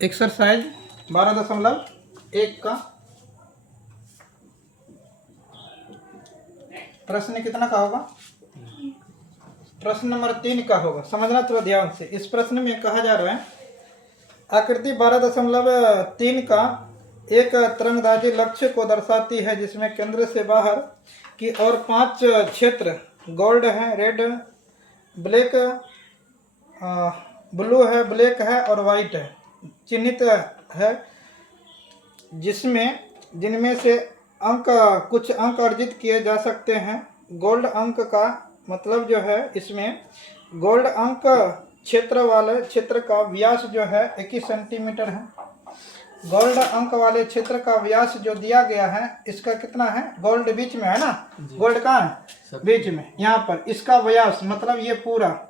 Exercise 12.1 का प्रश्न कितना का होगा? प्रश्न नंबर 3 का होगा। समझना थोड़ा ध्यान से। इस प्रश्न में कहा जा रहा है आकृति 12.3 का एक तरंगदार्ढ्य लक्ष्य को दर्शाती है जिसमें केंद्र से बाहर की और 5 क्षेत्र गोल्ड है, रेड, ब्लैक, ब्लू है, ब्लैक है और वाइट है चिन्हित है, जिनमें से कुछ अंक अर्जित किए जा सकते हैं। गोल्ड अंक का मतलब जो है, इसमें गोल्ड अंक क्षेत्र वाले क्षेत्र का व्यास जो है 21 सेंटीमीटर है। गोल्ड अंक वाले क्षेत्र का व्यास जो दिया गया है इसका कितना है? गोल्ड बीच में है ना, गोल्ड कहाँ है? बीच में, यहाँ पर। इसका व्यास मतलब ये पूरा,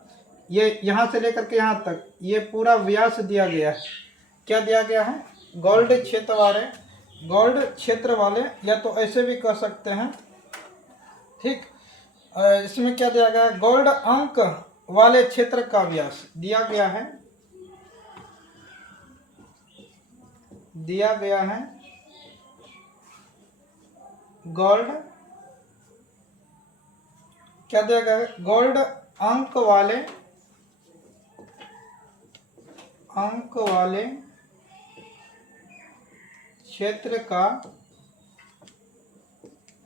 ये यहाँ से लेकर के यहाँ तक ये पूरा व्यास दिया गया है। क्या दिया गया है? गोल्ड क्षेत्र वाले, या तो ऐसे भी कह सकते हैं, ठीक। इसमें क्या दिया गया है? गोल्ड अंक वाले क्षेत्र का व्यास दिया गया है, गोल्ड क्या दिया गया है? गोल्ड अंक वाले क्षेत्र का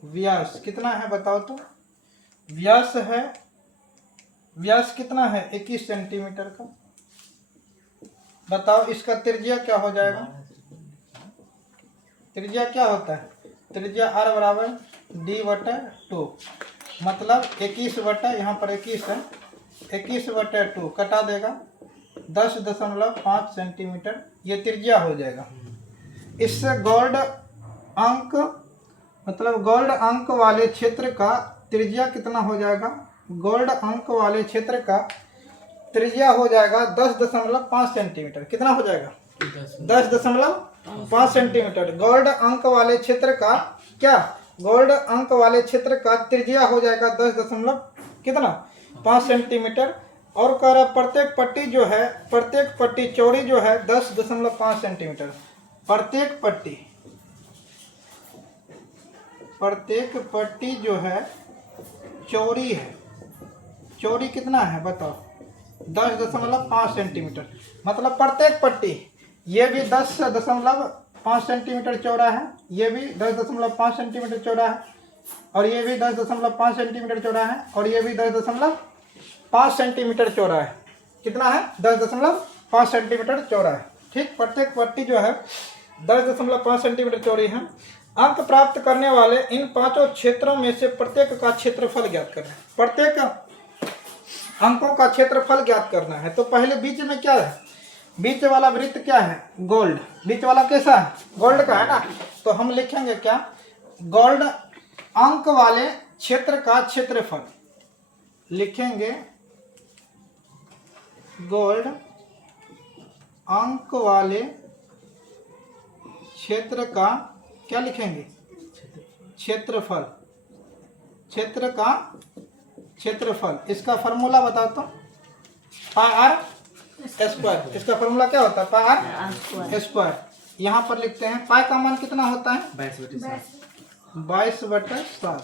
व्यास कितना है बताओ तो? व्यास कितना है? 21 सेंटीमीटर का। बताओ इसका त्रिज्या क्या हो जाएगा? त्रिज्या क्या होता है? त्रिज्या r बराबर d/2, मतलब 21 बटा, यहाँ पर 21 है, 21/2 कटा देगा 10.5 सेंटीमीटर, ये त्रिज्या हो जाएगा। इससे गोल्ड अंक मतलब गोल्ड अंक वाले क्षेत्र का त्रिज्या कितना हो जाएगा? गोल्ड अंक वाले क्षेत्र का त्रिज्या हो जाएगा 10.5 सेंटीमीटर। कितना हो जाएगा? 10.5 सेंटीमीटर। गोल्ड अंक वाले क्षेत्र का क्या? गोल्ड अंक वाले क्षेत्र का त्रिज्या हो जाएगा 10.5 सेंटीमीटर। और कह रहा प्रत्येक पट्टी चौड़ी जो है 10.5 सेंटीमीटर। प्रत्येक पट्टी जो है चौड़ी है, चौड़ी कितना है बताओ? 10.5 सेंटीमीटर। मतलब प्रत्येक पट्टी, ये भी 10.5 सेंटीमीटर चौड़ा है, ये भी 10.5 सेंटीमीटर चौड़ा है, और ये भी 10.5 सेंटीमीटर चौड़ा है, और ये भी 10.5 सेंटीमीटर चौड़ा है। कितना है? 10.5 सेंटीमीटर चौड़ा है, ठीक। प्रत्येक पट्टी जो है 10.5 सेंटीमीटर चौड़ी है। अंक प्राप्त करने वाले इन 5 क्षेत्रों में से प्रत्येक का क्षेत्रफल ज्ञात करना है। प्रत्येक अंकों का क्षेत्रफल ज्ञात करना है। तो पहले बीच में क्या है? बीच वाला वृत्त क्या है? गोल्ड। बीच वाला कैसा है? गोल्ड का है ना। तो हम लिखेंगे क्या? गोल्ड अंक वाले क्षेत्र का क्षेत्रफल लिखेंगे। गोल्ड अंक वाले क्षेत्र का क्या लिखेंगे? क्षेत्रफल। क्षेत्र का क्षेत्रफल। इसका फॉर्मूला बताओ तो? पाई आर स्क्वायर। इसका फॉर्मूला क्या होता है? पाई आर स्क्वायर। यहाँ पर लिखते हैं पाई का मान कितना होता है? 22/7।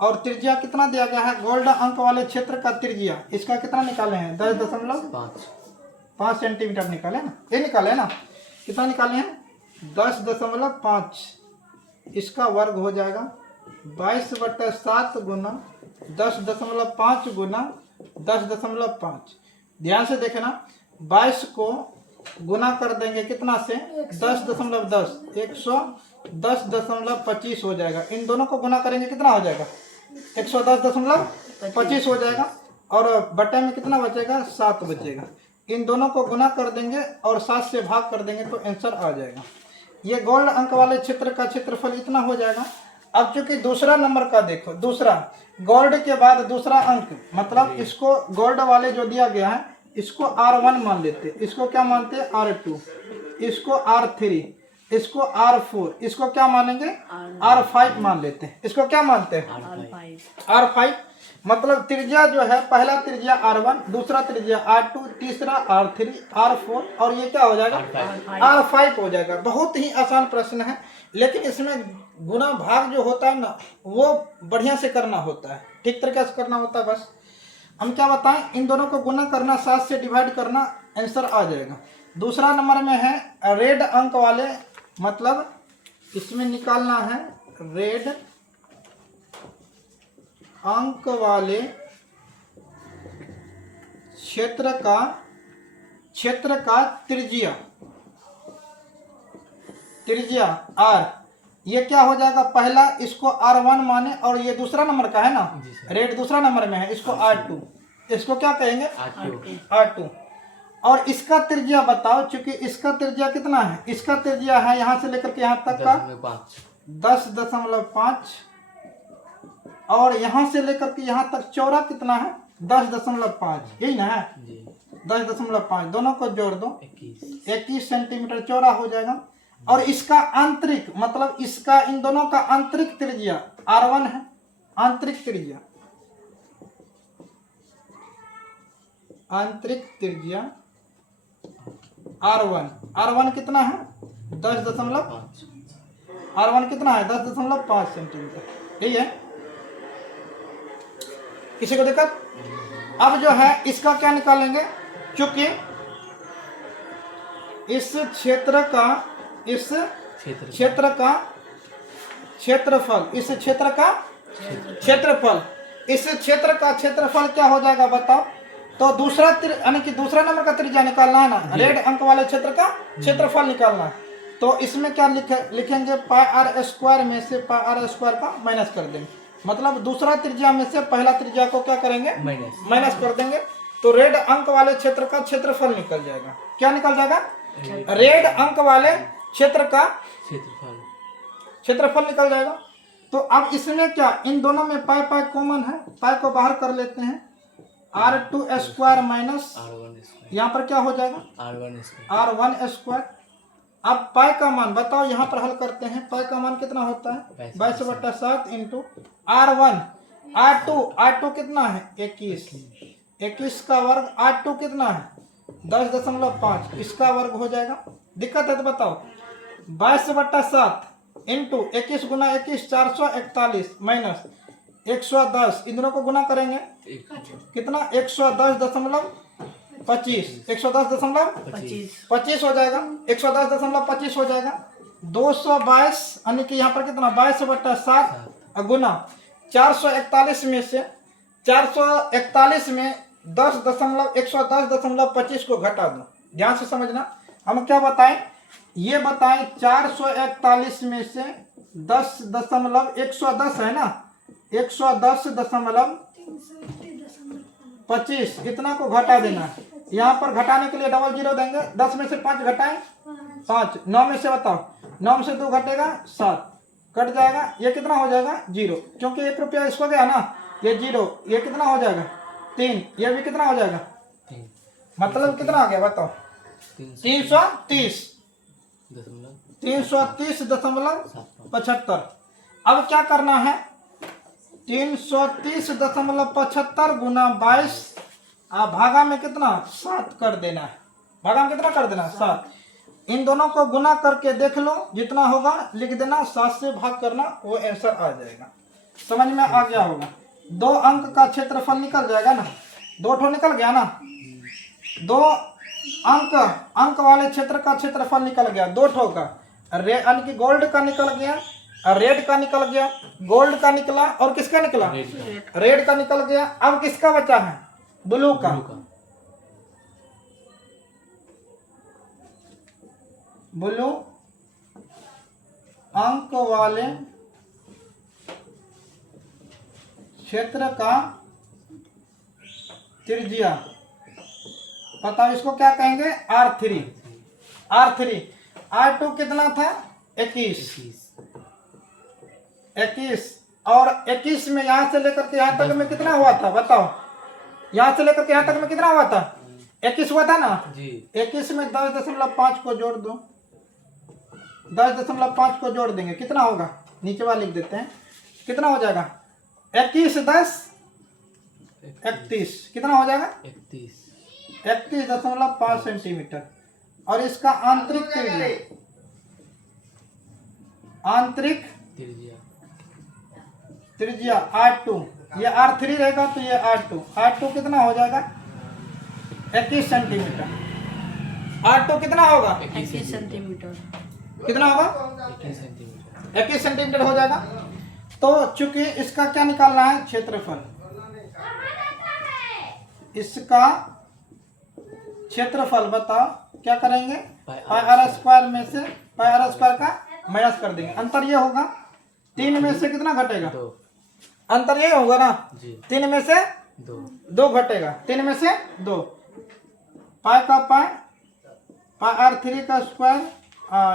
और त्रिज्या कितना दिया गया है? गोल्ड अंक वाले क्षेत्र का त्रिज्या इसका कितना निकाले हैं? 10.5 सेंटीमीटर निकाले ना, ये निकाले ना। कितना निकाले हैं? 10.5। इसका वर्ग हो जाएगा 22/7 गुना 10.5 गुना 10.5। ध्यान से देखना, 22 को गुना कर देंगे कितना से? 10.10, 110.25 हो जाएगा। इन दोनों को गुना करेंगे कितना हो जाएगा? 110.25 हो जाएगा। और बटे में कितना बचेगा? 7 बचेगा। इन दोनों को गुना कर देंगे और 7 से भाग कर देंगे तो आंसर आ जाएगा। ये गोल्ड अंक वाले क्षेत्र का क्षेत्रफल इतना हो जाएगा। अब चूंकि दूसरा नंबर का देखो, दूसरा गोल्ड के बाद दूसरा अंक, मतलब इसको गोल्ड वाले जो दिया गया है इसको R1 मान लेते, इसको क्या मानते हैं? R2, इसको R3, इसको R4, इसको क्या मानेंगे? R5 मान लेते हैं। इसको क्या मानते हैं? R5। मतलब त्रिज्या जो है, पहला त्रिज्या R1, दूसरा त्रिज्या R2, तीसरा R3, R4 और ये क्या हो जाएगा R5 हो जाएगा। बहुत ही आसान प्रश्न है, लेकिन इसमें गुना भाग जो होता है ना वो बढ़िया से करना होता है, ठीक तरीके से करना होता है। बस हम क्या बताएं, इन दोनों को गुना करना, 7 से डिवाइड करना, आंसर आ जाएगा। दूसरा नंबर में है रेड अंक वाले, मतलब इसमें निकालना है रेड अंक वाले क्षेत्र का त्रिज्या R। ये क्या हो जाएगा, पहला इसको R1 माने और ये दूसरा नंबर का है ना, रेड दूसरा नंबर में है, इसको R2, इसको क्या कहेंगे R2। और इसका त्रिज्या बताओ, क्योंकि इसका त्रिज्या कितना है, इसका त्रिज्या है यहाँ से लेकर के यहाँ तक का 10.5 और यहाँ से लेकर के यहाँ तक चौड़ा कितना है 10.5, यही ना है 10.5, दोनों को जोड़ दो 21 सेंटीमीटर चौड़ा हो जाएगा। और इसका आंतरिक, मतलब इसका इन दोनों का आंतरिक त्रिज्या R1 है, आंतरिक त्रिज्या R1 कितना है 10.5, R1 कितना है 10.5 सेंटीमीटर, यही है। किसी को दिक्कत? अब जो है इसका क्या निकालेंगे, क्योंकि इस क्षेत्र का क्षेत्रफल, इस क्षेत्र का क्षेत्रफल क्या हो जाएगा बताओ। तो दूसरा यानी कि दूसरा नंबर का त्रिज्या निकालना है ना, रेड अंक वाले क्षेत्र का क्षेत्रफल निकालना है। तो इसमें क्या लिखेंगे, πr² में से πr² का माइनस कर देंगे, मतलब दूसरा त्रिज्या में से पहला त्रिज्या को क्या करेंगे माइनस कर देंगे। तो रेड अंक वाले क्षेत्र का क्षेत्रफल निकल जाएगा। क्या निकल जाएगा, रेड अंक वाले क्षेत्र का क्षेत्रफल निकल जाएगा। तो अब इसमें क्या, इन दोनों में पाई कॉमन है, पाई को बाहर कर लेते हैं, R2² माइनस यहाँ पर क्या हो जाएगा R1²। अब पाई का मान बताओ, यहाँ पर हल करते हैं, पाई का मान कितना होता है 22/7 इंटू R2 कितना है 21 का वर्ग, R2 कितना है 10.5, इसका वर्ग हो जाएगा। दिक्कत है तो बताओ, 22/7 इंटू 21 गुना 21 441 माइनस 110, इन दोनों को गुना करेंगे कितना 110.25 हो जाएगा, 110.25 हो जाएगा। 222 यानी कि यहाँ पर कितना 22/7 गुना 441 में से 441 में 110.25 को घटा दो। ध्यान से समझना, हम क्या बताएं, ये बताएं 441 में से 10.110 है ना, 110.25 इतना को घटा देना है। यहाँ पर घटाने के लिए डबल जीरो देंगे, 10 में से 5 घटाएं 5, 9 में से बताओ, 9 में से 2 घटेगा 7, कट जाएगा, ये कितना हो जाएगा 0, क्योंकि 1 रुपया इसको गया ना, ये 0, ये कितना हो जाएगा 3, ये भी कितना हो जाएगा 3, मतलब कितना आ गया बताओ 330.75। अब क्या करना है, 330.75 गुना 22 भागा में कितना 7 कर देना है, भागा में कितना कर देना 7। इन दोनों को गुना करके देख लो, जितना होगा लिख देना, 7 से भाग करना, वो आंसर आ जाएगा। समझ में आ गया होगा। 2 अंक का क्षेत्रफल निकल जाएगा ना, 2 ठो निकल गया ना, 2 अंक वाले क्षेत्र का क्षेत्रफल निकल गया 2 ठो का, यानी कि गोल्ड का निकल गया, रेड का निकल गया, गोल्ड का निकला और किसका निकला रेड का निकल गया। अब किसका बचा है ब्लू का। ब्लू अंक वाले क्षेत्र का त्रिज्या, बताओ इसको क्या कहेंगे R3। R2 कितना था 21 और 21 में यहाँ से लेकर के यहाँ तक में कितना हुआ था बताओ, यहाँ से लेकर के यहाँ तक में कितना हुआ था 21 हुआ था ना जी। 21 में 10.5 को जोड़ दो, 10.5 को जोड़ देंगे कितना होगा, नीचे वाला लिख देते हैं, कितना हो जाएगा 21 10 31 कितना हो जाएगा 31.5 सेंटीमीटर। और इसका आंतरिक त्रिज्या R2, ये R3 रहेगा तो ये R2 कितना हो जाएगा 21 सेंटीमीटर। R2 कितना होगा 21 सेंटीमीटर। कितना होगा 21 सेंटीमीटर हो जाएगा। तो चूंकि इसका क्या निकालना है क्षेत्रफल, इसका क्षेत्रफल बताओ क्या करेंगे, पाई आर स्क्वायर में से पाई आर स्क्वायर का माइनस कर देंगे। अंतर ये होगा 3 में से कितना घटेगा, अंतर ये होगा ना 3 में से 2 घटेगा, 3 में से 2। पाई का पाई R3 का स्क्वायर,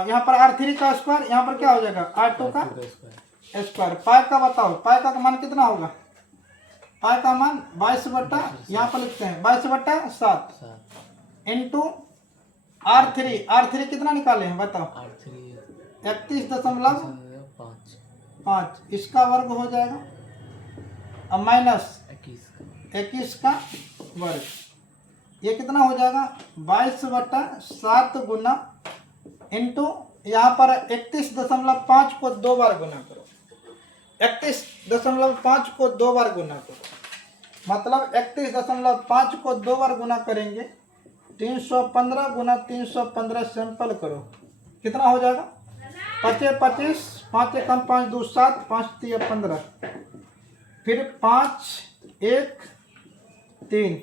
यहाँ पर R3 का स्क्वायर, यहाँ पर क्या हो जाएगा R2 का स्क्वायर। पाई का बताओ, पाई का मान कितना होगा, पाई का मान 22 बट्टा, यहाँ पर लिखते हैं 22/7 इंटू R3 कितना निकाले हैं बताओ 31.5, इसका वर्ग हो जाएगा और माइनस 21 का वर्ग, ये कितना हो जाएगा 22/7 गुना इंटू यहाँ पर 31.5 को 2 बार गुना करो, 31.5 को 2 बार गुना करो, मतलब 31.5 को 2 बार गुना करेंगे 315 गुना 315 सिंपल करो, कितना हो जाएगा 25, 5 एकम 5 2 7, 5 3 15, फिर 5 1 3,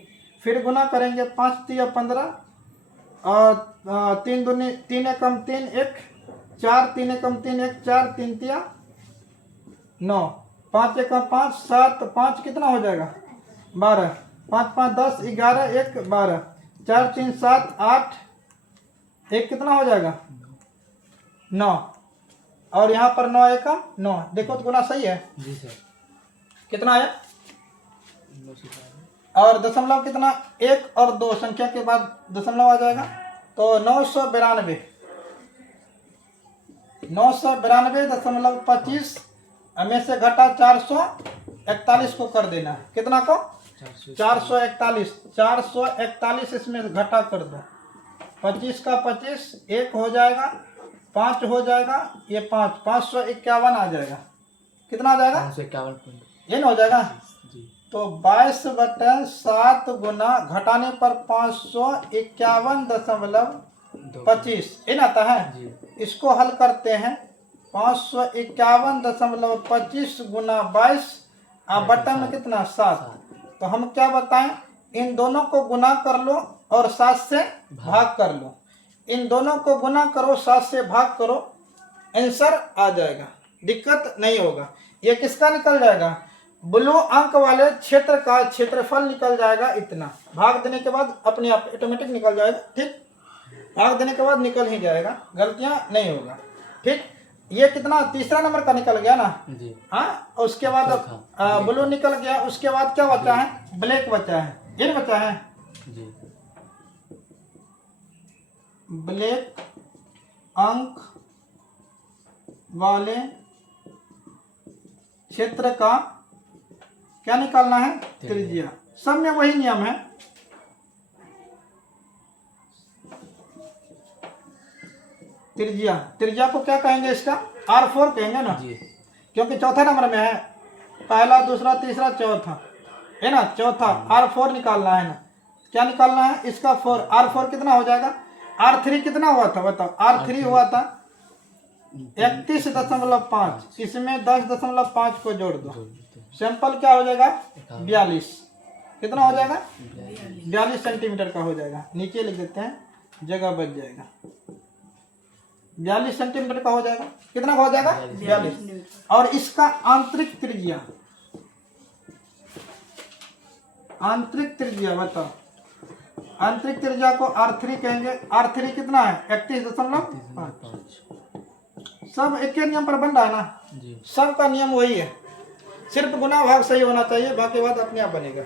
फिर गुना करेंगे 5 3 15 और 3 दूनी 3 एकम 3 1 4, 3 एकम 3 1 4, 3 3 9, 5 एकम 5 7, 5 कितना हो जाएगा 12, 5 5 10 11 1 12, 4 3 7 8, 1 कितना हो जाएगा 9, और यहाँ पर 9 एकम 9, देखो तो गुना सही है जी सर। कितना आया, और दशमलव कितना 1 और 2 संख्या के बाद दशमलव आ जाएगा, तो 992.25 में से घटा 441 को कर देना, कितना को 441 इसमें घटा कर दो, 25 का 25 1 हो जाएगा, 5 हो जाएगा, ये 551 आ जाएगा, कितना आ जाएगा 551 ये ना हो जाएगा जी। तो 22/7 गुना घटाने पर 551.25 इन आता है जी। इसको हल करते हैं 551.25 गुना 22 बट्टा में कितना 7, तो हम क्या बताएं इन दोनों को गुना कर लो और 7 से भाग कर लो, इन दोनों को गुना करो 7 से भाग करो, आंसर आ जाएगा, दिक्कत नहीं होगा। ये किसका निकल जाएगा, ब्लू अंक वाले क्षेत्र का क्षेत्रफल निकल जाएगा इतना, भाग देने के बाद अपने आप ऑटोमेटिक निकल जाएगा, ठीक, भाग देने के बाद निकल ही जाएगा, गलतियां नहीं होगा, ठीक। ये कितना तीसरा नंबर का निकल गया ना जी। हाँ, उसके बाद ब्लू निकल गया, उसके बाद क्या बचा है ब्लैक बचा है, ये बचा है जी। ब्लैक अंक वाले क्षेत्र का क्या निकालना है त्रिज्या, सब में वही नियम है, त्रिज्या को क्या कहेंगे इसका R4 कहेंगे ना जी। क्योंकि चौथा नंबर में है, पहला दूसरा तीसरा चौथा है ना, चौथा R4 निकालना है ना, क्या निकालना है इसका 4, R4 कितना हो जाएगा, R3 कितना हुआ था बताओ, R3 हुआ था 31.5, इसमें 10.5 को जोड़ दो, सैंपल क्या हो जाएगा 42, कितना हो जाएगा 42 सेंटीमीटर का हो जाएगा, नीचे लिख देते हैं जगह बच जाएगा, 42 सेंटीमीटर का हो जाएगा, कितना का हो जाएगा 42। और इसका आंतरिक त्रिज्या बताओ, आंतरिक त्रिज्या को R3 कहेंगे, R3 कितना है 31.5, सब एक ही नियम पर बन रहा है ना जी। सब का नियम वही है, सिर्फ गुना भाग सही होना चाहिए, बाकी बात अपने आप बनेगा।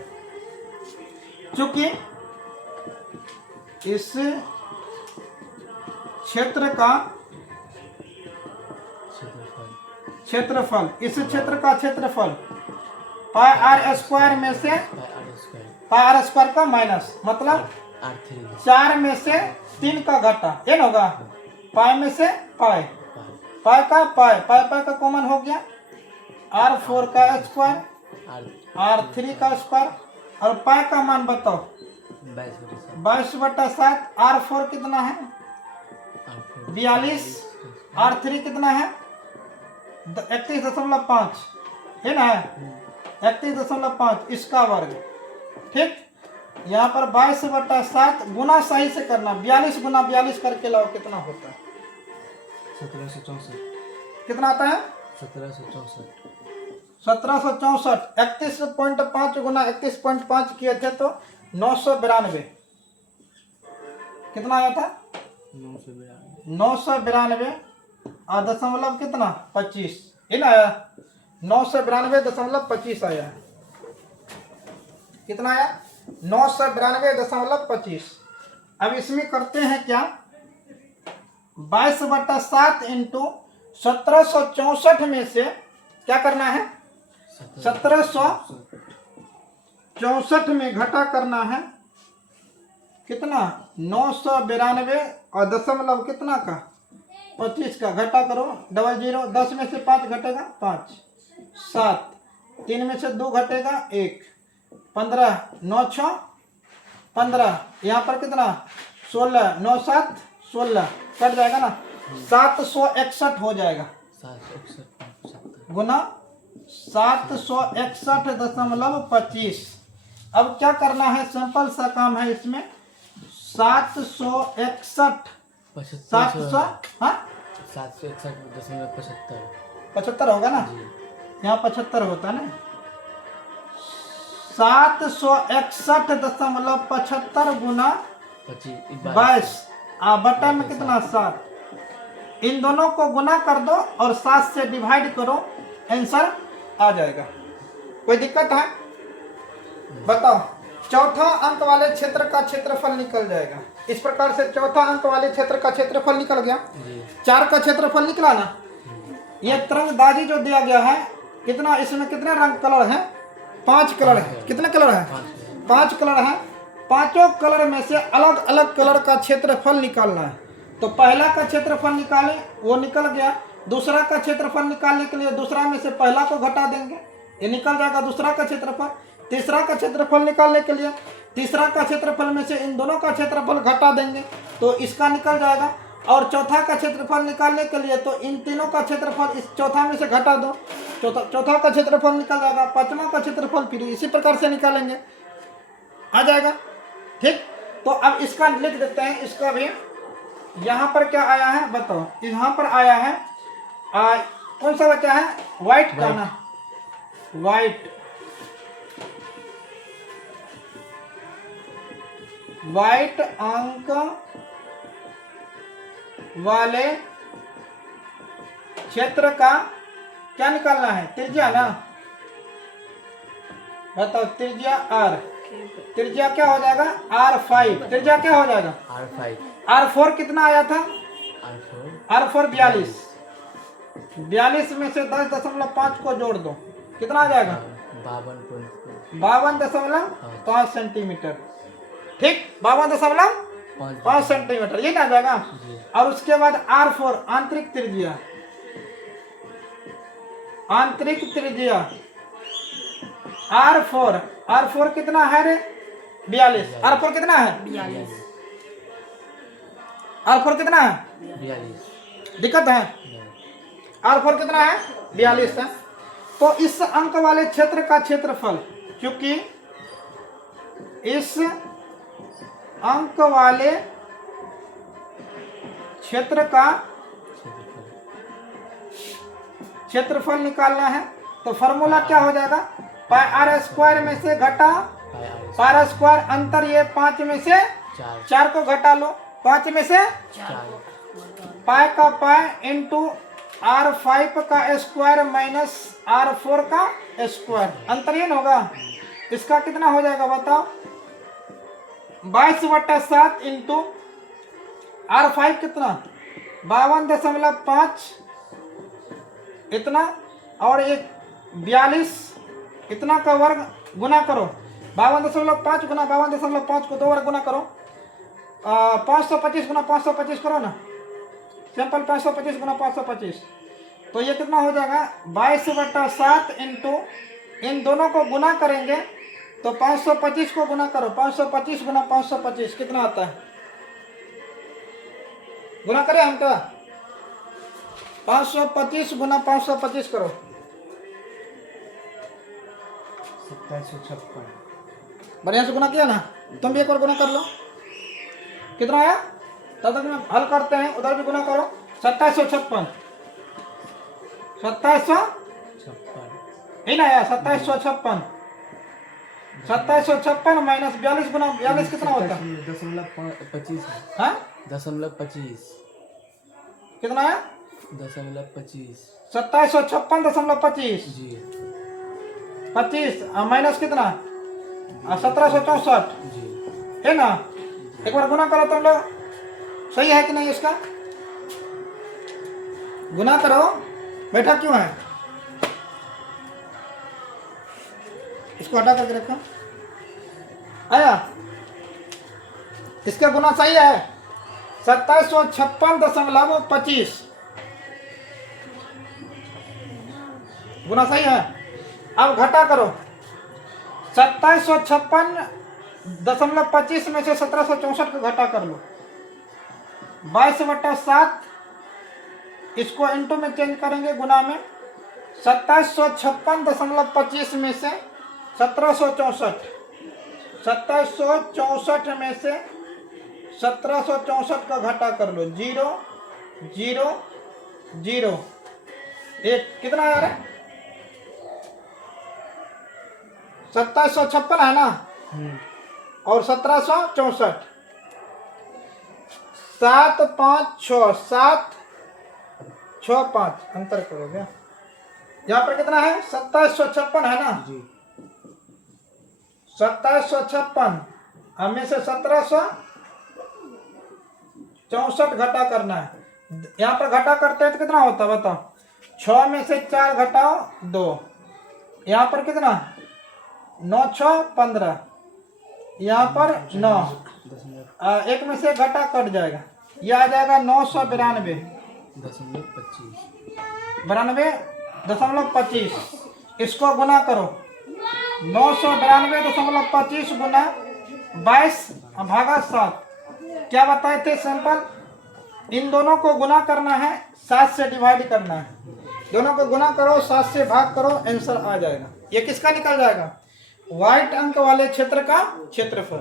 चूंकि इस क्षेत्र का क्षेत्रफल, इस क्षेत्र का क्षेत्रफल पाई R² में से पाई आर स्क्वायर का माइनस, मतलब R3 4 में से 3 का घटा, ये ना होगा पाई में से पाई, पाई का पाई, पाई पाई का कॉमन हो गया, R4 का स्क्वायर, R3 का स्क्वायर, और पाई का मान बताओ 22/7, R4 कितना है 42, R3 कितना है 31.5, है ना 31.5, इसका वर्ग। ठीक, यहाँ पर 22/7 गुना सही से करना, 42 गुना 42 करके लाओ, कितना होता है 1764, कितना आता है 1764, 1764, 31.5 गुना 31.5 किए थे तो 992, कितना आया था 992 और दशमलव कितना 25, है ना 992.25 आया है, कितना आया 992.25। अब इसमें करते हैं क्या, 22/7 इंटू 1764 में से क्या करना है 1764 में घटा करना है कितना 992 और दशमलव कितना का 25 का, घटा करो 00, 10 में से 5 घटेगा 5, 7, 3 में से 2 घटेगा 1, 15, 9 6 15, यहाँ पर कितना 16, 9 7 16, कट जाएगा ना 761 हो जाएगा 761 गुना 761.25। अब क्या करना है, सिंपल सा काम है इसमें, 761 700 हाँ 761.75 75 होगा ना, यहाँ 75 होता है ना, 761.75 गुना 22 बटन में कितना 7, इन दोनों को गुना कर दो और 7 से डिवाइड करो, आंसर आ जाएगा। कोई दिक्कत है बताओ। चौथा अंक वाले क्षेत्र का क्षेत्रफल निकल जाएगा इस प्रकार से, चौथा अंक वाले क्षेत्र का क्षेत्रफल निकल गया, 4 का क्षेत्रफल निकला ना। ये तरंगदाजी जो दिया गया है कितना, इसमें कितने रंग कलर है 5 कलर है, कितने कलर है 5 कलर है, पांचों कलर में से अलग अलग कलर का क्षेत्रफल निकालना है। तो पहला का क्षेत्रफल निकालें, वो निकल गया, दूसरा का क्षेत्रफल निकालने के लिए दूसरा में से पहला को घटा देंगे, ये निकल जाएगा दूसरा का क्षेत्रफल। तीसरा का क्षेत्रफल निकालने के लिए तीसरा का क्षेत्रफल में से इन दोनों का क्षेत्रफल घटा देंगे तो इसका निकल जाएगा, और चौथा का क्षेत्रफल निकालने के लिए तो इन तीनों का क्षेत्रफल इस चौथा में से घटा दो, चौथा का क्षेत्रफल निकल जाएगा, पांचवा का क्षेत्रफल फिर इसी प्रकार से निकालेंगे, आ जाएगा। ठीक, तो अब इसका लिख देते हैं, इसका भी यहाँ पर क्या आया है बताओ, यहाँ पर आया है कौन सा बचा है व्हाइट का ना, व्हाइट अंक वाले क्षेत्र का क्या निकालना है त्रिज्या ना, बताओ त्रिज्या R, त्रिज्या क्या हो जाएगा R5, त्रिज्या क्या हो जाएगा R5, R4 कितना आया था R4 42 में से 10.5 को जोड़ दो, कितना आ जाएगा 52.5 सेंटीमीटर। ठीक, 52.5 सेंटीमीटर ये आ जाएगा। और उसके बाद R4 आंतरिक त्रिज्या R4 कितना है रे 42, R4 कितना है 42, R4 कितना है 42, दिक्कत है, R4 कितना है 42 है। तो इस अंक वाले क्षेत्र का क्षेत्रफल, क्योंकि इस अंक वाले क्षेत्र का क्षेत्रफल निकालना है तो फॉर्मूला क्या हो जाएगा, पाई आर स्क्वायर में से घटा पाई आर स्क्वायर, अंतर ये 5 में से 4 को घटा लो, 5 में से पाई का पाई इंटू R5 का स्क्वायर माइनस R4 का स्क्वायर, अंतर ये ना होगा, इसका कितना हो जाएगा बताओ 22/7 इंटू R5 कितना 52.5 इतना, और एक 42 इतना का वर्ग गुना करो, 52.5 गुना 52.5 को 2 बार गुना करो। 525 गुना 525 करो ना, सिंपल 525 गुना 525। तो ये कितना हो जाएगा 22/7 इंटू इन दोनों को गुना करेंगे तो 525 को गुना करो, 525 गुना 525 कितना आता है, गुना करें हम क्या, 525 गुना 525 करो, 2756। बढ़िया से गुना किया ना। तुम भी एक बार गुना कर लो, कितना आया, तब तक में हल करते हैं, उधर भी गुना करो। 2756 ही ना आया, 2756 2756 माइनस 42 गुना 42 कितना होता है, 0.25 हाँ 0.25 कितना आया 0.25 2756.25 जी 25 माइनस कितना 1764 जी। है ना। एक बार गुना करो तुम लोग, सही है कि नहीं, इसका गुना करो, बैठा क्यों है, इसको हटा करके रखो, आया, इसका गुना सही है 2756.25 गुना सही है। अब घटा करो, 2756.25 में से 1764 को घटा कर लो, 22/7 इसको इंटू में चेंज करेंगे गुना में, 2756.25 में से 1764 में से 1764 का घटा कर लो, 0 0 0 1 कितना आ रहा है 2756 है ना, और 1764 7 5 6 7 6 5 अंतर करोगे, यहाँ पर कितना है 2756 है ना जी 2756 हमें से 1764 घटा करना है। यहाँ पर घटा करते हैं तो कितना होता है बताओ, 6 में से 4 घटाओ 2, यहाँ पर कितना 9 6 15, यहाँ पर 9 एक में से घटा कट जाएगा, यह आ जाएगा 992 92.25। इसको गुना करो, 992.25 गुना 22/7 क्या बताए थे, सिंपल इन दोनों को गुना करना है, 7 से डिवाइड करना है, दोनों को गुना करो 7 से भाग करो, आंसर आ जाएगा। ये किसका निकल जाएगा, व्हाइट अंक वाले क्षेत्र का क्षेत्रफल।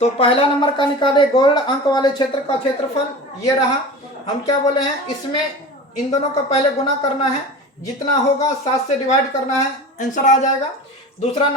तो पहला नंबर का निकाले गोल्ड अंक वाले क्षेत्र का क्षेत्रफल, ये रहा। हम क्या बोले हैं, इसमें इन दोनों का पहले गुना करना है, जितना होगा 7 से डिवाइड करना है, आंसर आ जाएगा। दूसरा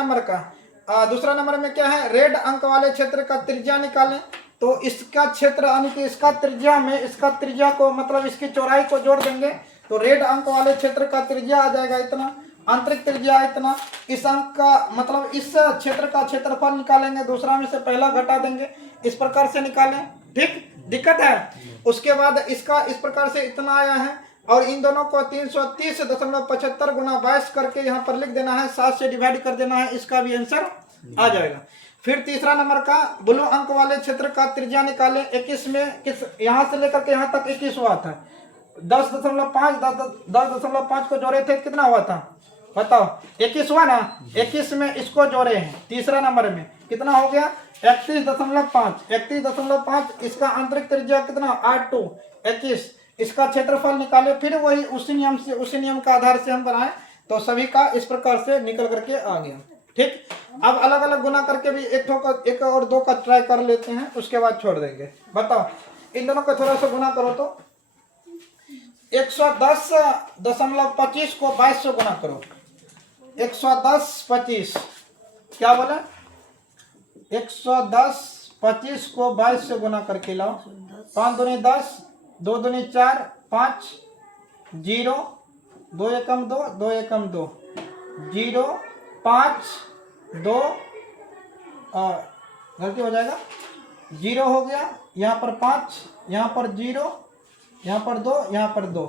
नंबर में क्या है, रेड अंक वाले क्षेत्र का त्रिज्या निकालें, तो इसका क्षेत्र यानी कि इसका त्रिज्या में इसका त्रिज्या को मतलब इसकी चौड़ाई को जोड़ देंगे, तो रेड अंक वाले क्षेत्र का त्रिज्या आ जाएगा इतना, आंतरिक त्रिज्या इतना, इस अंक का मतलब इस क्षेत्र का क्षेत्रफल निकालेंगे, दूसरा में से पहला घटा देंगे, इस प्रकार से निकालें, ठीक, दिक्कत है। उसके बाद इसका इस प्रकार से इतना आया है, और इन दोनों को 330.75 गुना 22 करके यहाँ पर लिख देना है, 7 से डिवाइड कर देना है, इसका भी आंसर आ जाएगा। फिर तीसरा नंबर का ब्लू अंक वाले क्षेत्र का त्रिज्या निकालें, 21 में किस यहाँ से लेकर के यहाँ तक 21 हुआ था, 10.5 को जोड़े थे कितना हुआ था बताओ, 21 हुआ ना, 21 में इसको जोड़े हैं, तीसरा नंबर में कितना हो गया 31.5, इसका आंतरिक त्रिज्या कितना 8 21, इसका क्षेत्रफल निकाले, फिर वही उसी नियम का आधार से हम बनाए, तो सभी का इस प्रकार से निकल करके आ गया, ठीक। अब अलग अलग गुना करके भी एक और दो का ट्राई कर लेते हैं, उसके बाद छोड़ देंगे। बताओ इन दोनों को थोड़ा सा गुना करो, तो 110.25 को 22 से गुना करो, 110.25 क्या बोला, 110.25 को 22 से गुना करके लाओ, 5 दूनी 10, 2 दूनी 4, 5 0 2 एकम 2 2 एकम 2 0 5 2 गलती हो जाएगा, 0 हो गया, यहाँ पर 5, यहाँ पर 0, यहाँ पर 2, यहाँ पर 2,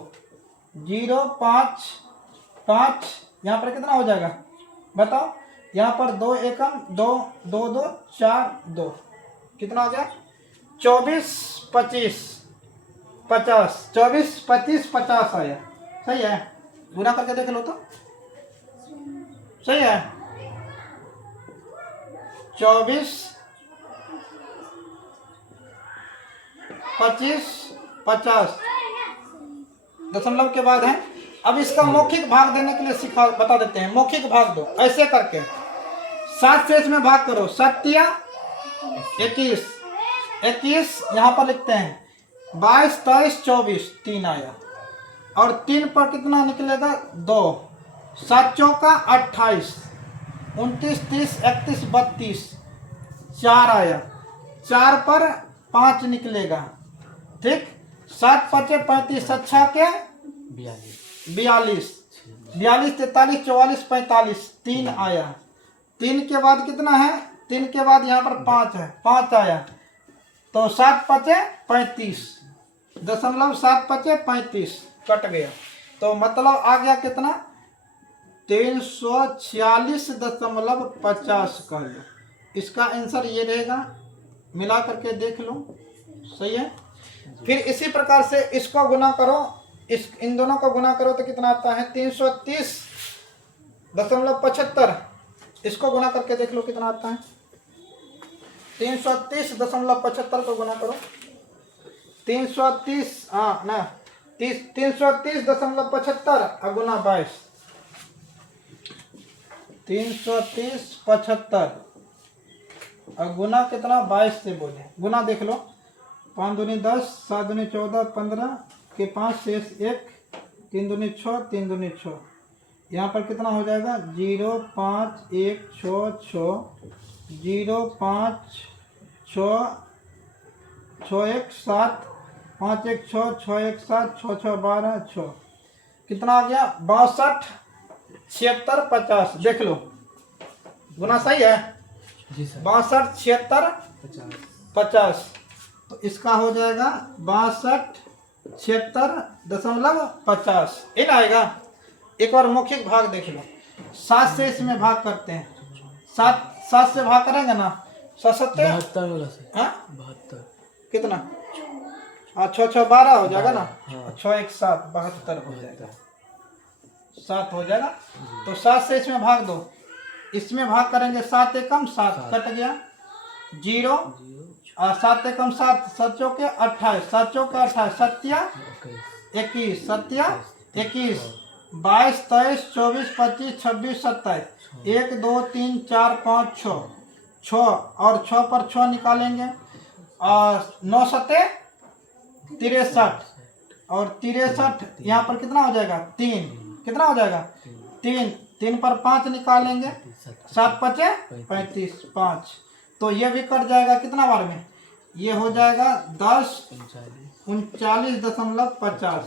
0 5 5, यहाँ पर कितना हो जाएगा बताओ, यहाँ पर 2 एकम 2 2 2 4 2 कितना हो गया 24 25 50 24 25 50 आया। सही है, गुना करके देख लो तो सही है। 24 25 50 दशमलव के बाद है। अब इसका मौखिक भाग देने के लिए सिखा बता देते हैं। मौखिक भाग दो ऐसे करके 7 से इसमें भाग करो। 7 या 21 21 यहाँ पर लिखते हैं 22 23 24 3 आया। और 3 पर कितना निकलेगा 2 7 चौका 28 29 30 31 32 4 आया। 4 पर 5 निकलेगा ठीक। 7 5 35 अच्छा के 42 42 43 44 45 3 आया। 3 के बाद कितना है 3 के बाद यहाँ पर 5 है 5 आया। तो 7 5 35 दशमलव 7 5 35 कट गया। तो मतलब आ गया कितना 346.50 कर लो। इसका आंसर ये रहेगा, मिला करके देख लो सही है। फिर इसी प्रकार से इसको गुना करो, इन दोनों को गुना करो तो कितना आता है 330.75। इसको गुना करके देख लो कितना आता है 330.75 को गुना करो 330 हाँ ना 330.75 गुना 22 330.75 और गुना कितना 22 से बोले गुना देख लो 5 दूनी 10 7 दूनी 14 15 के 5 शेष 1 3 दूनी 6 3 दूनी 6 यहाँ पर कितना हो जाएगा 0 5 1 6 6 0 5 6 6 1 7 5 1 6 6 1 7 6 6 12 6 कितना आ गया 62 76 50 देख लो गुना सही है जी सर 62 76 50 तो इसका हो जाएगा 62 76.50 इन आएगा। एक बार मौखिक भाग देख लो 7 से इसमें भाग करते हैं 7 से भाग करेंगे ना 7 72 वाला से हाँ 72 कितना हाँ 6 6 12 हो जाएगा ना हाँ। 6 1 7 72 हो जाएगा 7 हो जाएगा। तो 7 से इसमें भाग दो, इसमें भाग करेंगे 7 एकम 7 कट गया 0 और 7 एकम 7 7 चौके 28 7 चौके 28 सत्या 21 सत्या 21 22 23 24 25 26 27 1 2 3 4 5 6 6 और 6 पर 6 निकालेंगे और 9 सत्ते 63 और 63 यहाँ पर कितना हो जाएगा 3 कितना हो जाएगा 3 पर 5 निकालेंगे 7 5 35 5 तो ये भी कट जाएगा कितना बार में ये हो जाएगा 10 39.50।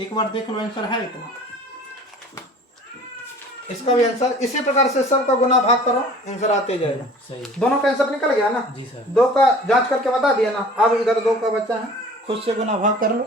एक बार देख लो आंसर है इतना। इसका भी आंसर इसी प्रकार से सबका गुना भाग करो आंसर आते जाएगा। सही दोनों का आंसर निकल गया ना जी सर 2 का जांच करके बता दिया ना। अब इधर 2 का बच्चा है खुद से गुना भाग कर लो।